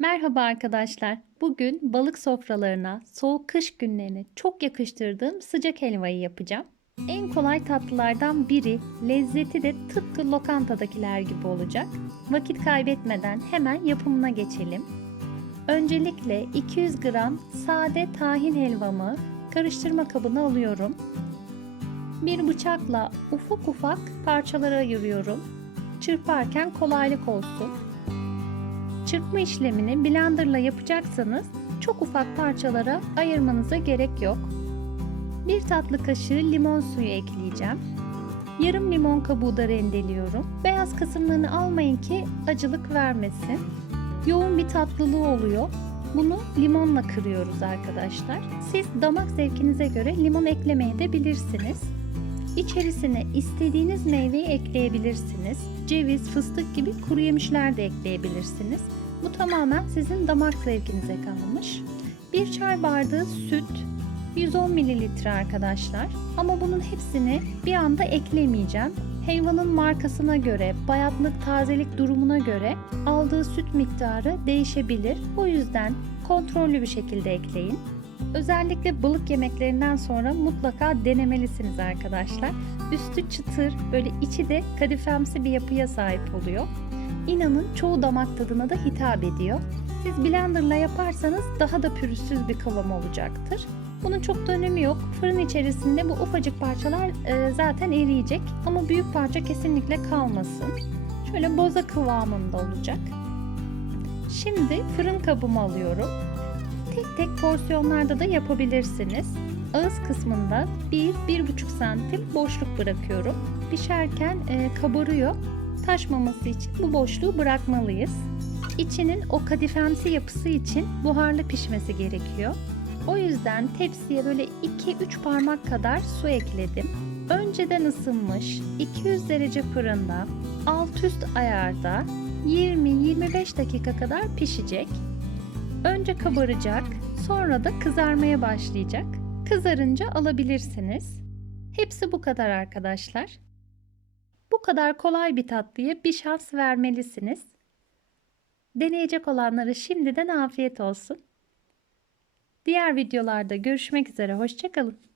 Merhaba arkadaşlar. Bugün balık sofralarına, soğuk kış günlerine çok yakıştırdığım sıcak helvayı yapacağım. En kolay tatlılardan biri, lezzeti de tıpkı lokantadakiler gibi olacak. Vakit kaybetmeden hemen yapımına geçelim. Öncelikle 200 gram sade tahin helvamı karıştırma kabına alıyorum. Bir bıçakla ufak ufak parçalara ayırıyorum. Çırparken kolaylık olsun. Çırpma işlemini blenderla yapacaksanız çok ufak parçalara ayırmanıza gerek yok. Bir tatlı kaşığı limon suyu ekleyeceğim. Yarım limon kabuğu da rendeliyorum. Beyaz kısımlarını almayın ki acılık vermesin. Yoğun bir tatlılığı oluyor. Bunu limonla kırıyoruz arkadaşlar. Siz damak zevkinize göre limon eklemeyi de bilirsiniz. İçerisine istediğiniz meyveyi ekleyebilirsiniz. Ceviz, fıstık gibi kuru yemişler de ekleyebilirsiniz. Bu tamamen sizin damak zevkinize kalmış. Bir çay bardağı süt, 110 mililitre arkadaşlar. Ama bunun hepsini bir anda eklemeyeceğim. Helvanın markasına göre, bayatlık, tazelik durumuna göre aldığı süt miktarı değişebilir. O yüzden kontrollü bir şekilde ekleyin. Özellikle balık yemeklerinden sonra mutlaka denemelisiniz arkadaşlar. Üstü çıtır, böyle içi de kadifemsi bir yapıya sahip oluyor. İnanın çoğu damak tadına da hitap ediyor. Siz blenderla yaparsanız daha da pürüzsüz bir kıvam olacaktır. Bunun çok da önemi yok. Fırın içerisinde bu ufacık parçalar e, zaten eriyecek ama büyük parça kesinlikle kalmasın. Şöyle boza kıvamında olacak. Şimdi fırın kabımı alıyorum. Tek tek porsiyonlarda da yapabilirsiniz. Ağız kısmında 1-1,5 santim boşluk bırakıyorum. Pişerken e, kabarıyor. Taşmaması için bu boşluğu bırakmalıyız. İçinin o kadifemsi yapısı için buharlı pişmesi gerekiyor. O yüzden tepsiye böyle 2-3 parmak kadar su ekledim. Önceden ısınmış 200 derece fırında alt üst ayarda 20-25 dakika kadar pişecek. Önce kabaracak, sonra da kızarmaya başlayacak. Kızarınca alabilirsiniz. Hepsi bu kadar arkadaşlar. Bu kadar kolay bir tatlıya bir şans vermelisiniz. Deneyecek olanlara şimdiden afiyet olsun. Diğer videolarda görüşmek üzere. Hoşçakalın.